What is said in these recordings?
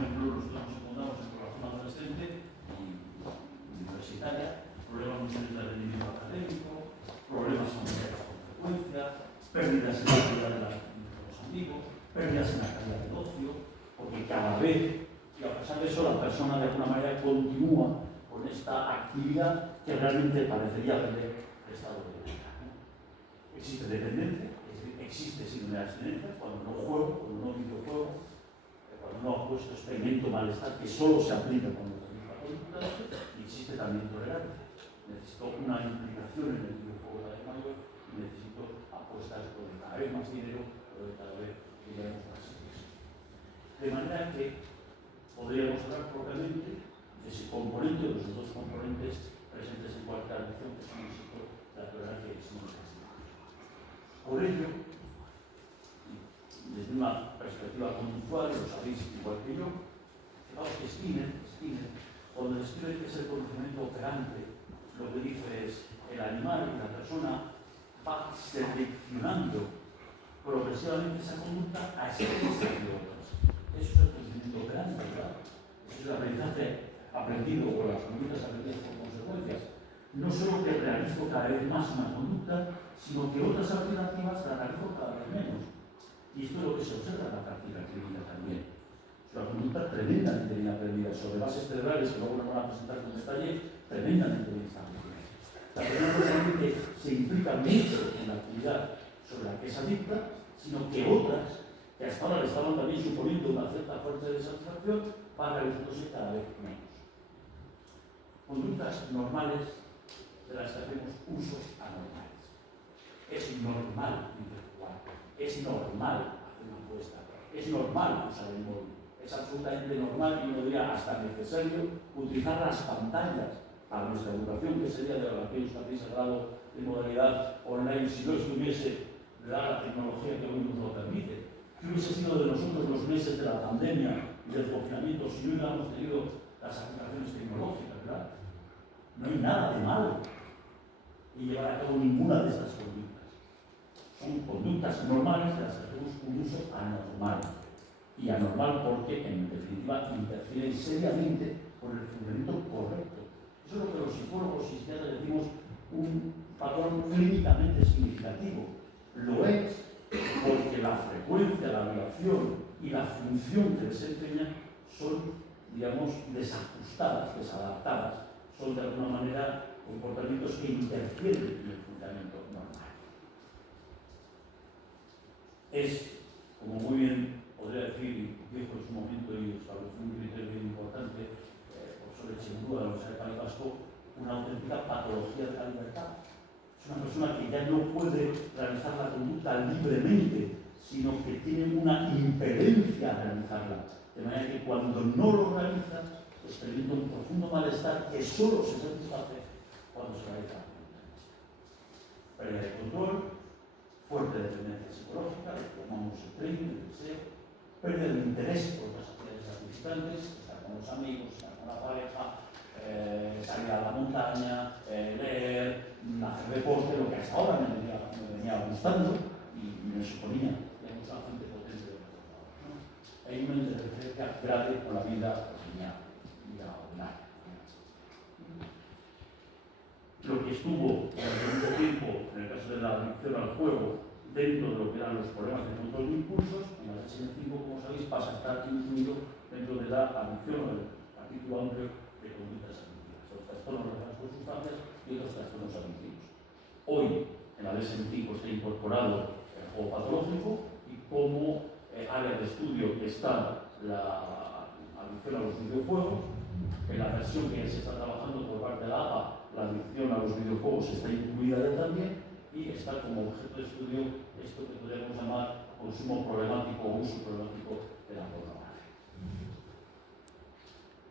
ejemplo, nosotros nos encontramos en población adolescente y universitaria, problemas de rendimiento académico, problemas familiares con frecuencia, pérdidas en la calidad de los amigos, pérdidas en la calidad del ocio, porque cada vez, y a pesar de eso, la persona de alguna manera continúa con esta actividad que realmente parecería perder el estado de vida, ¿no? Existe dependencia, existe síndrome de abstinencia, cuando no juego, cuando no videojuego, cuando no apuesto, experimento malestar que solo se aplica cuando utilizo la conducta, y existe también tolerancia. Necesito una implicación en el videojuego cada vez mayor y necesito apuestas de cada vez más dinero, pero de cada vez que lleguemos más ingresos. De manera que podríamos hablar propiamente de ese componente o de esos dos componentes presentes en cualquier adicción, que son, insisto, la tolerancia y el síndrome de abstinencia. Por ello, desde una perspectiva conductual, lo sabéis igual que yo, fijaos que Skinner, cuando describe que es el conocimiento operante, lo que dice es el animal y la persona va seleccionando progresivamente esa conducta a expensas de otras. Eso es el conocimiento operante, ¿verdad? Eso es el aprendizaje aprendido o las conductas aprendidas por consecuencias. No solo que realizo cada vez más una conducta, sino que otras alternativas las realizo cada vez menos. Y esto es lo que se observa en la práctica clínica también. Es una conducta tremendamente bien aprendida sobre bases cerebrales, que luego nos van a presentar con detalle, tremendamente bien establecida. La persona no solamente se implica mucho en la actividad sobre la que es adicta, sino que otras, que hasta ahora le estaban también suponiendo una cierta fuente de satisfacción, van realizándose cada vez menos. Conductas normales de las que hacemos usos anormales. Es normal interactuar, es normal hacer una apuesta, es normal usar el móvil, es absolutamente normal y uno diría hasta necesario utilizar las pantallas para nuestra educación, que sería de aquellos que habéis hablado de modalidad online si no estuviese la tecnología que hoy nos lo permite. ¿Qué hubiese sido de nosotros los meses de la pandemia y del confinamiento si no hubiéramos tenido las aplicaciones tecnológicas, verdad? No hay nada de malo en llevar a cabo ninguna de estas conductas. Son conductas normales de las que hacemos un uso anormal. Y anormal porque, en definitiva, interfieren seriamente con el funcionamiento correcto. Eso es lo que los psicólogos y psiquiatras decimos un patrón clínicamente significativo. Lo es porque la frecuencia, la duración y la función que desempeñan son, digamos, desajustadas, desadaptadas. Son, de alguna manera, comportamientos que interfieren en el funcionamiento normal. Es, como muy bien podría decir, y dijo en su momento y estableció un criterio bien importante, profesor Echenique de la Universidad del País Vasco, una auténtica patología de la libertad. Es una persona que ya no puede realizar la conducta libremente, sino que tiene una impedencia a realizarla. De manera que cuando no lo realiza, experimenta un profundo malestar que solo se satisface cuando se realiza la conducta. Pérdida de control, fuerte dependencia psicológica, lo que llamamos el craving, el deseo, pérdida de interés por las actividades satisfacantes, estar con los amigos, estar con la pareja, salir a la montaña, leer, hacer deporte, lo que hasta ahora me venía gustando y me suponía que era una fuente potente de resultados, ¿no? Hay una interferencia grave con la vida ordinaria. Lo que estuvo durante mucho tiempo, en el caso de la adicción al juego, dentro de lo que eran los problemas de control de impulsos, en la DSM-5, como sabéis, pasa a estar incluido dentro de la adicción o del capítulo amplio de conductas adictivas, los trastornos relacionados con sustancias y otros trastornos adictivos. Hoy, en la DSM-5 está incorporado el juego patológico y como área de estudio está la adicción a los videojuegos. En la versión que se está trabajando por parte de la APA, la adicción a los videojuegos está incluida ya también y está como objeto de estudio esto que podríamos llamar consumo problemático o uso problemático de la pornografía.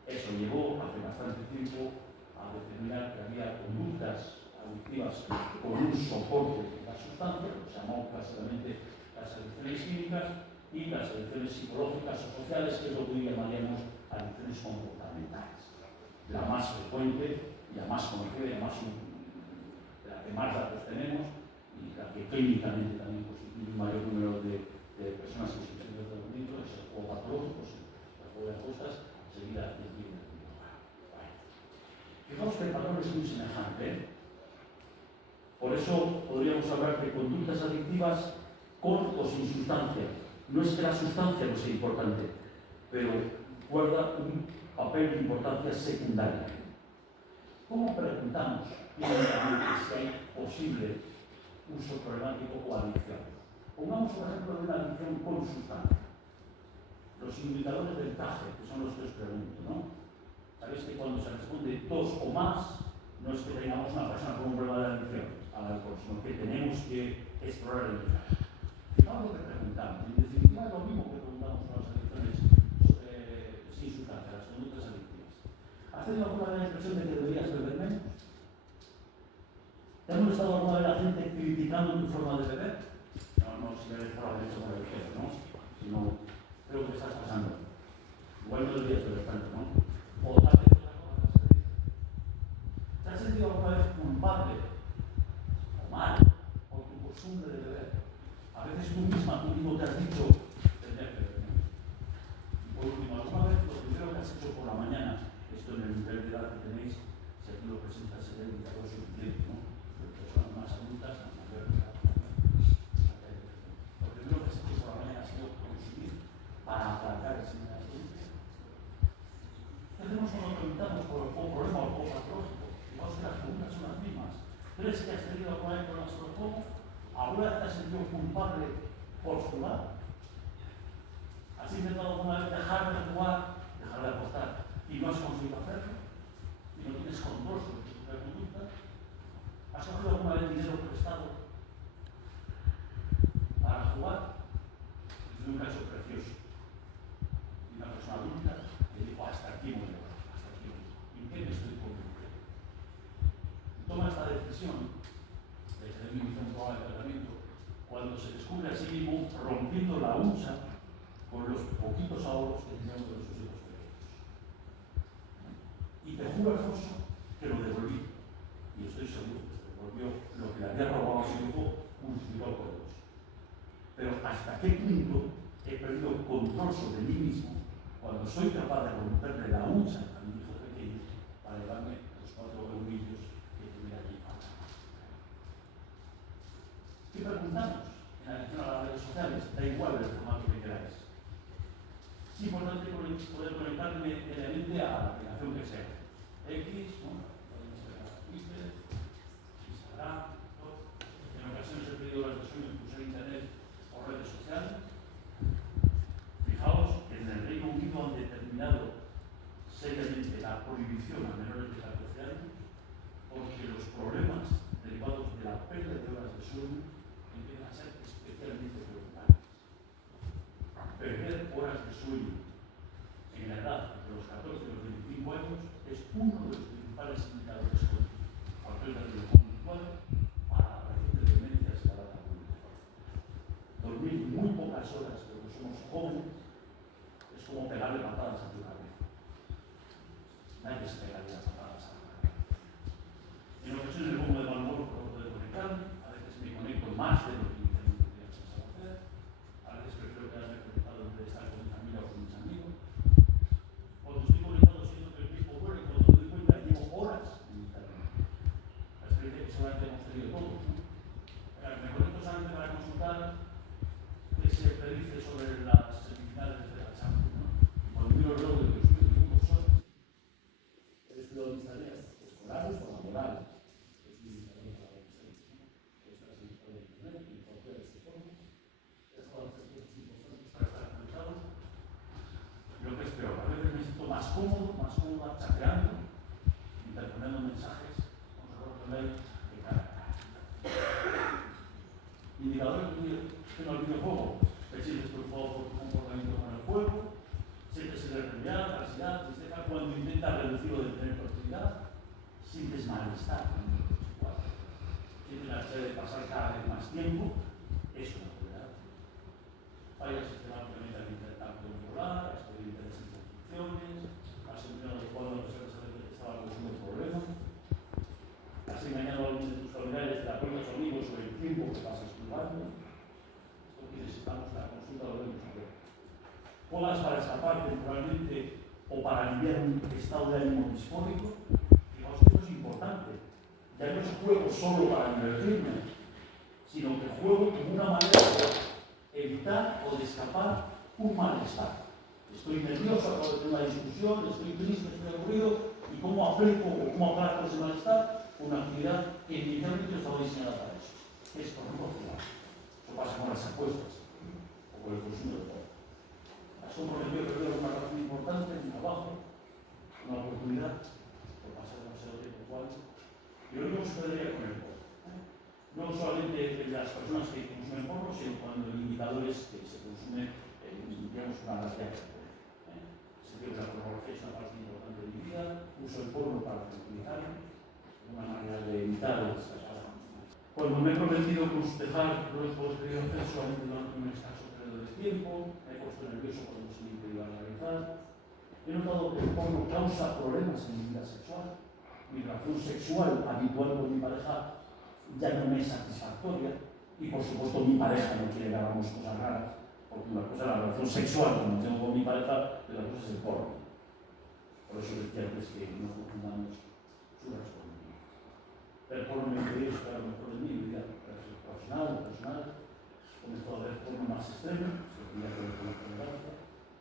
Eso llevó hace bastante tiempo a determinar que había conductas adictivas con un soporte de la sustancia, lo que se llamó clásicamente las adicciones químicas, y las adicciones psicológicas o sociales, que es lo que hoy llamaríamos adicciones comportamentales. La más frecuente y la más conocida, la que más datos tenemos y la que clínicamente también constituye un mayor número de personas que sufren de tratamiento es el juego patológico, el juego o de apuestas seguir haciendo bien. Fijaos que el patrón es muy semejante. Por eso podríamos hablar de conductas adictivas con o sin sustancia. No es que la sustancia no sea importante, pero guarda un papel de importancia secundaria. ¿Cómo preguntamos clínicamente si hay posible uso problemático o adicción? Pongamos por ejemplo una adicción con sustancia. Los indicadores del TAGE, que son los que os pregunto, ¿no? Sabéis que cuando se responde 2 o más, no es que tengamos una persona con un problema de adicción al alcohol, sino que tenemos que explorar el tema. Fijaos lo que preguntamos. En definitiva, es lo mismo que preguntamos con las adicciones sin sustancia, las conductas adictivas. ¿Has tenido alguna vez la impresión de que deberías beber menos? ¿Te ha molestado alguna vez la gente criticando tu forma de beber? No, si bebes por la derecha o por la izquierda, ¿no? Sino, creo que te estás pasando. Igual no deberías beber tanto, ¿no? O tal vez otra cosa ¿te has sentido alguna vez culpable o mal por tu costumbre de beber? A veces tú mismo te has dicho tener que beber. Y por último, alguna vez lo primero que has hecho por la mañana, esto en el nivel de edad que tenéis, si aquí lo presentas en el indicador suficiente, ¿no? Personas más adultas, mayor edad. Lo primero que has hecho por la mañana ha sido consumir para aplacar ese asunto. ¿Qué hacemos cuando preguntamos por un problema o patológico? Igual que las preguntas son las mismas. ¿Crees que has tenido alguna vez problemas con el juego? ¿Alguna vez te has sentido culpable por jugar? ¿Has intentado alguna vez dejar de jugar, dejar de apostar y no has conseguido hacerlo? ¿Y no tienes control sobre tu propia conducta? ¿Has cogido alguna vez dinero prestado para jugar? Es un caso precioso. Y una persona adulta le dijo, hasta aquí voy a llegar, hasta aquí voy. ¿En qué me estoy convirtiendo? Y toma esta decisión de tener un programa de tratamiento cuando se descubre a sí mismo rompiendo la hucha con los poquitos ahorros que teníamos de nuestros hijos pequeños. Y te juro, Alfonso, que lo devolví. Y estoy seguro que devolvió lo que le había robado a su hijo, multiplicado por 2. Pero ¿hasta qué punto he perdido control sobre mí mismo cuando soy capaz de romperle la hucha a mi hijo pequeño para llevarme los 4 euromillos que tuviera allí para? ¿Qué preguntamos en adición a las redes sociales? Da igual el formato que queráis. Es importante poder conectarme medianamente a la aplicación que sea. X, bueno, Twitter, Instagram, todo. En ocasiones he pedido las versiones de usar internet o redes sociales. Fijaos que en el Reino Unido han determinado seriamente la prohibición a menores de 14 años porque los problemas derivados de la pérdida de horas de sueño empiezan a ser especialmente preocupantes. Perder horas de sueño en la edad entre los 14 y los 25 años es uno de los principales indicadores con papel de conductual para la aparición de demencias y la edad adulta. Dormir muy pocas horas cuando somos jóvenes es como pegarle patadas a tu cabeza. Nadie se pegaría patadas a la cabeza. En ocasiones me pongo de mal humor por poder conectarme, a veces me conecto más de lo que inicialmente tenía pensado hacer, a veces prefiero quedarme conectado en vez de estar con mi familia o con mis amigos. Cuando estoy conectado siento que el tiempo vuela y cuando me doy cuenta llevo horas en internet. La experiencia que solamente hemos tenido todos, ¿no? Me conecto solamente para consultar qué se predice sobre las semifinales de la Champions, ¿no? Y cuando miro el reloj de los últimos 2 horas, he estudiado mis tareas escolares o laborales. Es un indicador para lo que se dice, ¿no? Estás en internet y cualquier de su forma. He dejado de hacer cosas importantes para estar conectado. Lo que es peor, a veces me siento más cómoda, chateando, interponiendo mensajes con error de ley de cara a cara. Indicadores que no el videojuego, te sientes preocupado por tu comportamiento con el juego, sientes irritabilidad, ansiedad, tristeza cuando intentas reducir o detener tu actividad, sientes malestar cuando intentas jugar, sientes la necesidad de pasar cada vez más tiempo, es una enfermedad. Fallas sistemáticamente al intentar controlar, has podido intereses en funciones, has engañado cuando a pesar de saber que te estaba causando un problema, has engañado a algunos de tus familiares, te acuerdas a amigos sobre el tiempo que pasas jugando. Esto que necesitamos la consulta lo vemos a ver. juegas para escapar temporalmente o para aliviar un estado de ánimo disfórico, fijaos que esto es importante. Ya no es juego solo para divertirme, sino que juego como una manera de evitar o de escapar un malestar. Estoy nervioso, acabo de tener una discusión, estoy triste, estoy aburrido, y cómo aplico o cómo aplaco ese malestar con una actividad que inicialmente estaba diseñada para eso. Esto no es jugar. Eso pasa con las apuestas o con el consumo de alcohol. Asombro que yo creo una razón importante en mi trabajo, una oportunidad, por pasar demasiado tiempo jugando. Y lo mismo sucedería con el porno. No solamente en las personas que consumen porno, sino cuando el indicador es que se consume, digamos, una gracia. Sentido que la pornografía es una parte importante de mi vida, uso el porno para tranquilizarme, una manera de evitar el desastre. Cuando me he prometido dejar los posteriores sexualmente durante un escaso periodo de tiempo, me he puesto nervioso cuando se me iba a realizar. He notado que el porno causa problemas en mi vida sexual. Mi relación sexual habitual con mi pareja ya no me es satisfactoria y, por supuesto, mi pareja no quiere que hagamos cosas raras, porque una cosa es la relación sexual como tengo con mi pareja y la cosa es el porno. Por eso decía antes que no confundamos chulas con mí. El porno me impedía esperar lo mejor de mí, mi vida profesional o personal. Comenzó a ver porno más extremo, se tenía que ver con la tolerancia.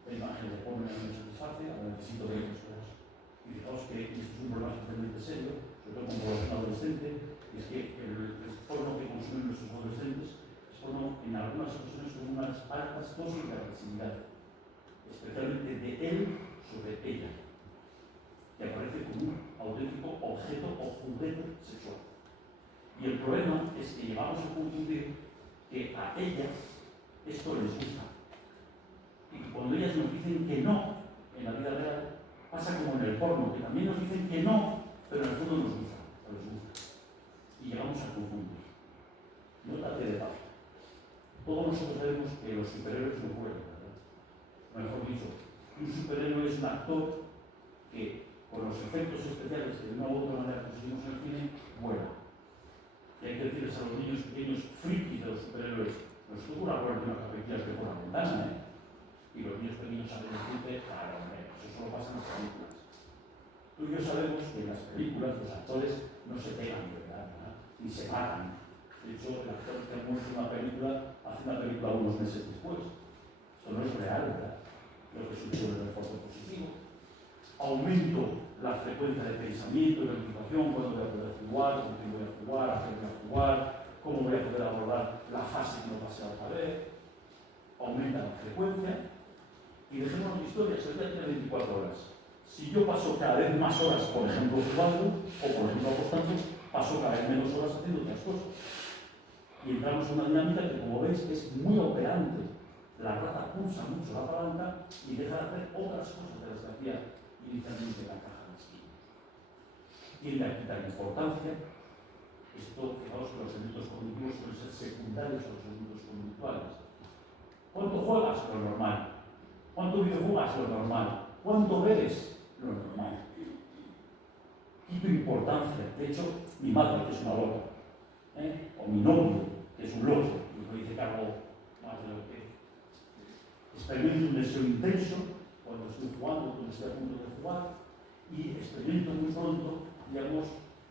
La imagen de porno no me satisface, ahora necesito ver otras cosas. Y fijaos que esto es un problema especialmente serio, sobre todo con población adolescente, y es que el porno que consumen nuestros adolescentes es porno en algunas ocasiones con unas altas dosis de agresividad, especialmente de él sobre ella, que aparece como un auténtico objeto o juguete sexual. Y el problema es que llegamos a confundir que a ellas esto les gusta. Y que cuando ellas nos dicen que no en la vida real, pasa como en el porno, que también nos dicen que no, pero en el fondo nos gusta, o les gusta. Y llegamos a confundir. Nótate de paz. Todos nosotros sabemos que los superhéroes no juegan, ¿verdad? Mejor dicho, un superhéroe es un actor que, con los efectos especiales que de una u otra manera conseguimos en el cine, vuela. Y hay que decirles a los niños pequeños frikis de los superhéroes, no es que ocurra por una perspectiva que por la ventana, ¿eh? Y los niños pequeños saben decirte, claro, hombre, eso solo pasa en las películas. Tú y yo sabemos que en las películas los actores no se pegan de verdad, ¿no? Ni se matan. De hecho, el actor que ha muerto una película hace una película unos meses después. Esto no es real, ¿verdad? Lo que sucede es el esfuerzo positivo. Aumento la frecuencia de pensamiento y de preocupación, cuándo voy a poder jugar, con quién voy a jugar, a qué voy a jugar, cómo voy a poder abordar la fase que no pasé a otra vez. Aumenta la frecuencia y dejemos la historia, el día tiene 24 horas. Si yo paso cada vez más horas, por ejemplo, jugando, o por ejemplo apostando, paso cada vez menos horas haciendo otras cosas. Y entramos en una dinámica que, como veis, es muy operante. La rata pulsa mucho la palanca y deja de hacer otras cosas de las que hacía inicialmente la caja de esquina. Tiende a quitar importancia. Esto, fijaos que los elementos cognitivos suelen ser secundarios a los elementos conductuales. ¿Cuánto juegas? Lo normal. ¿Cuánto videojuegas? Lo normal. ¿Cuánto bebes? Lo normal. Quito importancia. De hecho, mi madre, que es una loca, o mi novio, que es un loco, y me dice que hago más de lo que experimento un deseo intenso cuando estoy jugando, cuando estoy a punto de jugar, y experimento muy pronto, digamos,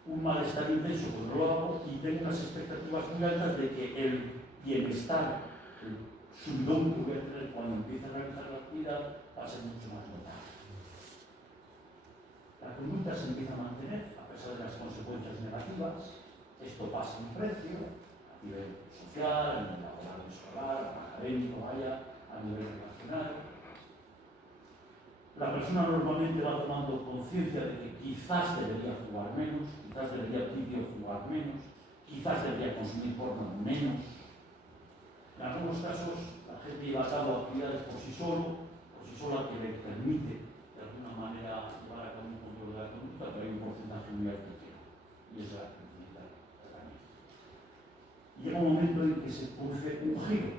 un malestar intenso cuando lo hago y tengo unas expectativas muy altas de que el bienestar, el subidón que voy a tener cuando empiece a realizar la actividad va a ser mucho más notable. La conducta se empieza a mantener a pesar de las consecuencias negativas. Esto pasa un precio a nivel social, a nivel laboral, escolar, académico, a nivel relacional. La persona normalmente va tomando conciencia de que quizás debería jugar menos, quizás debería videojugar menos, quizás debería consumir porno menos. En algunos casos, la gente lleva a cabo actividades por sí sola, que le permite de alguna manera llevar a cabo un control de la conducta, pero hay un porcentaje muy alto y es la actividad también. Y llega un momento en que se produce un giro.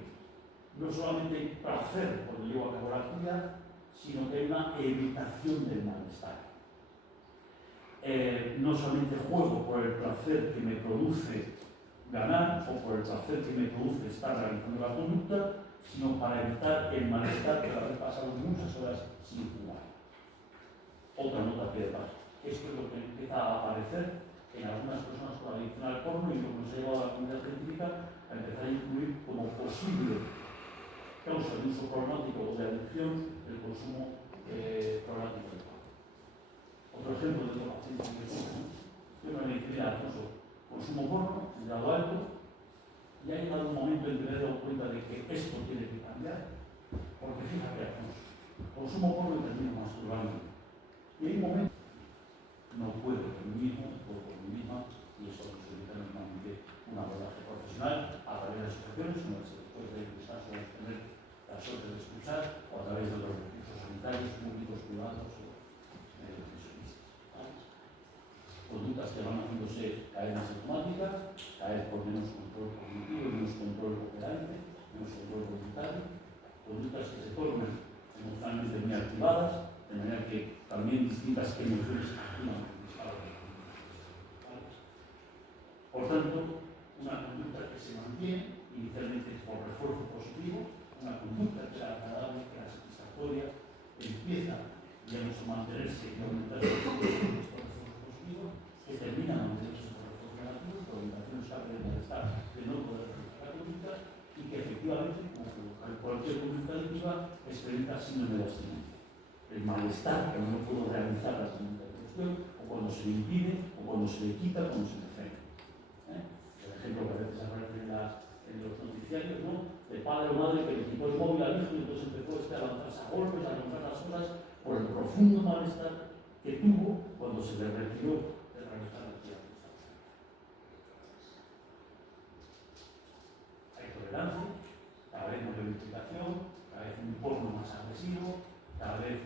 No solamente hay placer cuando llevo a cabo la actividad, sino que hay una evitación del malestar. No solamente juego por el placer que me produce ganar o por el placer que me produce estar realizando la conducta, sino para evitar el malestar por haber pasado muchas horas sin fumar. Otra nota que de paso. Esto es lo que empieza a aparecer en algunas personas con adicción al porno y lo que nos ha llevado a la comunidad científica a empezar a incluir como posible causa de uso problemático o de adicción el consumo problemático del porno. Otro ejemplo de otro paciente que yo me dice, Alfonso, consumo porno en grado alto y ha llegado un momento en que me he dado cuenta de que esto tiene que cambiar, porque fíjate, Alfonso, consumo porno y termino masturbando. Y hay un momento no puedo por mí mismo, puedo por mí misma, y eso nos solicita normalmente un abordaje profesional a través de asociaciones, como las que después de ingresar podemos tener la suerte de escuchar, o a través de otros recursos sanitarios, públicos, privados o pensionistas. ¿Vale? Conductas que van haciéndose cada vez más automáticas, cada vez por menos control cognitivo, menos control operante, menos control voluntario, conductas que se tornan emocionalmente muy activadas, de manera que también distintas emociones activan el disparo de la conducta. Por tanto, una conducta que se mantiene inicialmente por refuerzo positivo, una conducta que era agradable, que era satisfactoria, empieza, digamos, a mantenerse y aumentar por refuerzo positivo, que termina manteniéndose por refuerzo negativo, por orientación escape de malestar de no poder realizar la conducta y que efectivamente, como cualquier conducta adictiva, experimenta síndrome de abstinencia. El malestar cuando no puedo realizar la conducta de cuestión, o cuando se le impide, o cuando se le quita, o cuando se le frena. El ejemplo que a veces aparece en los noticiarios, ¿no? De padre o madre que le quitó el móvil al hijo y entonces empezó a lanzarse a golpes, a lanzar las cosas por el profundo malestar que tuvo cuando se le retiró de realizar la actividad que estaba haciendo. Hay tolerancia, cada vez mayor implicación, cada vez un porno más agresivo, cada vez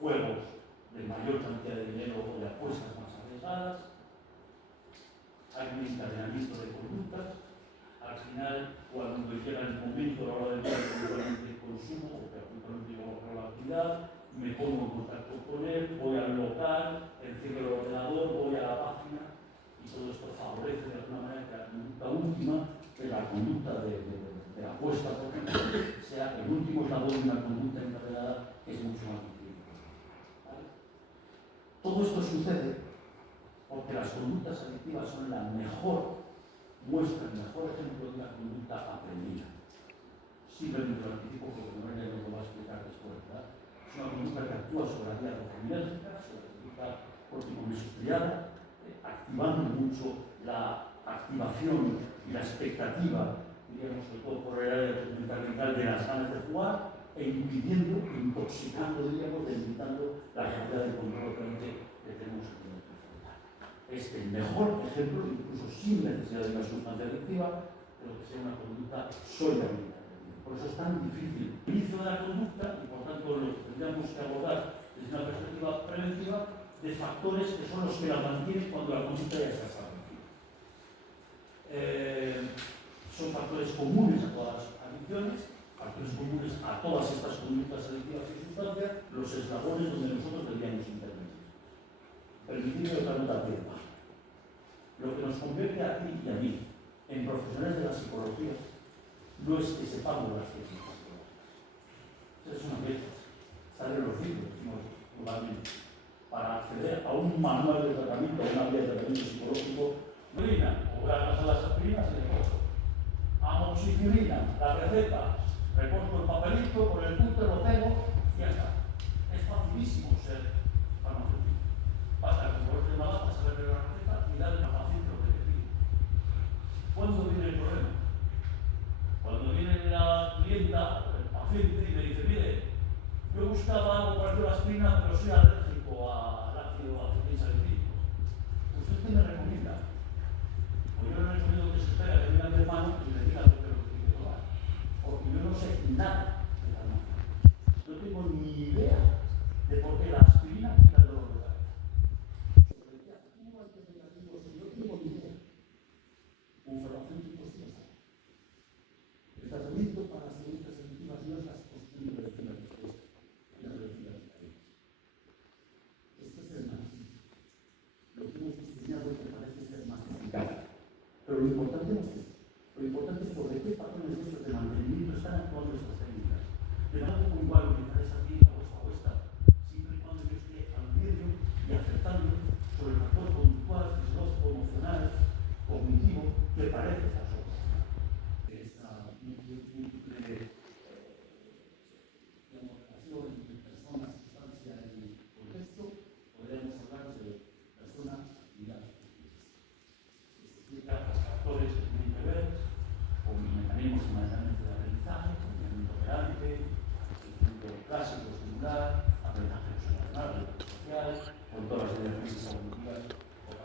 juegos de mayor cantidad de dinero o de apuestas más arriesgadas, hay un encadenamiento de conductas, al final, cuando llega el momento a la hora del consumo, o que absolutamente yo hago la actividad, me pongo en contacto con él, voy al local, enciendo el ordenador, voy a la página, y todo esto favorece de alguna manera que la conducta última, que la conducta de la apuesta, por ejemplo, sea el último eslabón de una conducta encadenada que es mucho más difícil. ¿Vale? Todo esto sucede porque las conductas adictivas son la mejor muestra, el mejor ejemplo de una conducta aprendida. Simplemente lo anticipo porque no lo va a explicar después, ¿verdad? Es una conducta que actúa sobre la vía dopaminérgica, sobre la conducta corticomesostriada, activando mucho la activación y la expectativa, diríamos, sobre todo por el área mental de las ganas de jugar, e impidiendo, intoxicando, diríamos, limitando la capacidad de control que tenemos en el frontal. Es el mejor ejemplo, incluso sin necesidad de una sustancia adictiva, de lo que sea una conducta sólidamente aprendida. Por eso es tan difícil el inicio de la conducta y por tanto lo que tendríamos que abordar desde una perspectiva preventiva de factores que son los que la mantienen cuando la conducta ya está establecida. Son factores comunes a todas las adicciones, factores comunes a todas estas conductas adictivas y sustancias, los eslabones donde nosotros deberíamos intervenir. Permitidme otra nota de paso. Lo que nos convierte a ti y a mí en profesionales de la psicología no es que sepamos las técnicas psicológicas. Esa es una pieza. Está en los libros, decimos globalmente. Para acceder a un manual de tratamiento, a una vía de tratamiento psicológico, no irá, o voy a pasar las aspirinas y le cojo. Amoxicilina, la receta, recorto el papelito, con el punto lo pego y ya está. Es facilísimo ser farmacéutico. Basta con ponerte una bata, saber leer la receta y darle al paciente lo que te pide. ¿Cuándo viene el problema? Cuando viene la clienta, el paciente, y me dice, mire, yo buscaba algo parecido a la aspirina, pero soy alérgico al ácido acetilsalicílico. ¿Usted qué me recomienda? Pues yo le recomiendo que se espere a que venga mi hermano y le diga lo que tiene que tomar. Porque yo no sé nada de farmacia. No tengo ni idea de por qué la aspirina quita el dolor de cabeza. ¿Cómo hay que pegar yo no tengo ni idea? Un farmacéutico sí lo sabe. El tratamiento para las conductas adictivas no es la sustitución de la respuesta y la velocidad de la vida. Este es el marxismo. Lo que hemos diseñado que parece ser más eficaz. Pero lo importante no es eso. Lo importante es sobre qué patrones de estos de mantenimiento están actuando estos parece esa sopa. Esta múltiple relación entre persona, sustancia y contexto, podríamos hablar de persona-actividad. Explica los factores que tienen que ver con mecanismos fundamentalmente de aprendizaje, funcionamiento operante, el punto clásico estimular, aprendizaje relacional, social, con todas las direcciones cognitivas o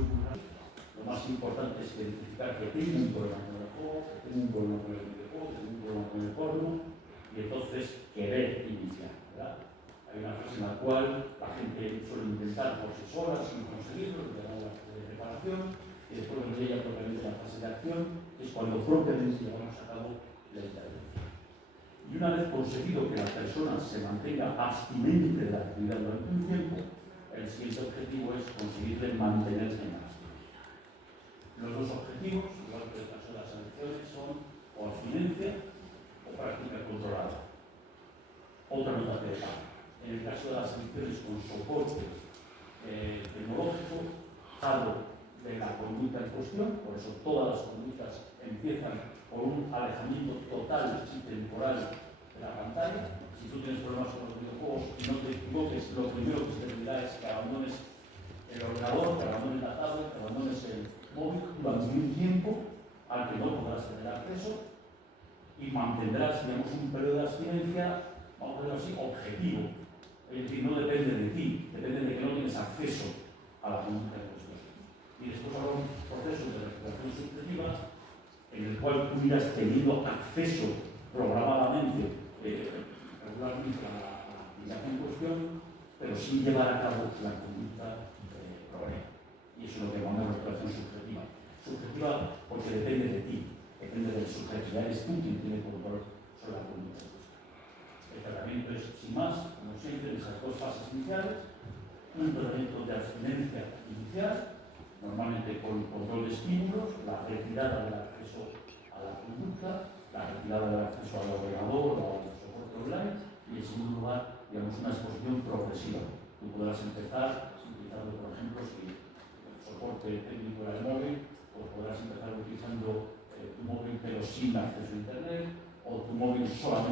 lo más importante es identificar que tengo un problema con el juego, que tengo un problema con el videojuego, que tengo un problema con el porno, y entonces querer iniciar, ¿verdad? Hay una fase en la cual la gente suele intentar por sí sola, sin conseguirlo, que llamamos la fase de preparación, y después vendría ya propiamente la fase de acción, que es cuando propiamente llevamos a cabo la intervención. Y una vez conseguido que la persona se mantenga abstinente de la actividad durante un tiempo, el siguiente objetivo es conseguirle mantenerse en la abstinencia. Los dos objetivos, igual que en el caso de las adicciones, son o abstinencia o práctica controlada. Otra nota de pago. En el caso de las adicciones con soporte tecnológico, salvo de la conducta en cuestión, por eso todas las conductas empiezan por un alejamiento total y temporal de la pantalla. Si tú tienes problemas con los videojuegos y no te equivoques, lo primero que se te dirá es que abandones el ordenador, que abandones la tablet, que abandones el móvil durante un tiempo al que no podrás tener acceso y mantendrás, digamos, un periodo de abstinencia, vamos a decirlo así, objetivo. Es decir, no depende de ti, depende de que no tienes acceso a la conducta en cuestión. Y después habrá un proceso de recuperación subjetiva en el cual tú irás teniendo acceso programadamente, regularmente a la actividad en cuestión, pero sin llevar a cabo la conducta problema. Y eso es lo que llamamos recuperación subjetiva. Subjetiva porque depende de ti, depende del sujeto, ya eres tú quien tiene control sobre la conducta. El tratamiento es, sin más, como siempre, en esas dos fases iniciales, un tratamiento de abstinencia inicial, normalmente con control de estímulos, la retirada del acceso a la conducta, la retirada del acceso al ordenador o al soporte online, y en segundo lugar, digamos, una exposición progresiva. Tú podrás empezar utilizando, por ejemplo, si el soporte técnico era el móvil, pues podrás empezar utilizando tu móvil pero sin acceso a internet, o tu móvil solamente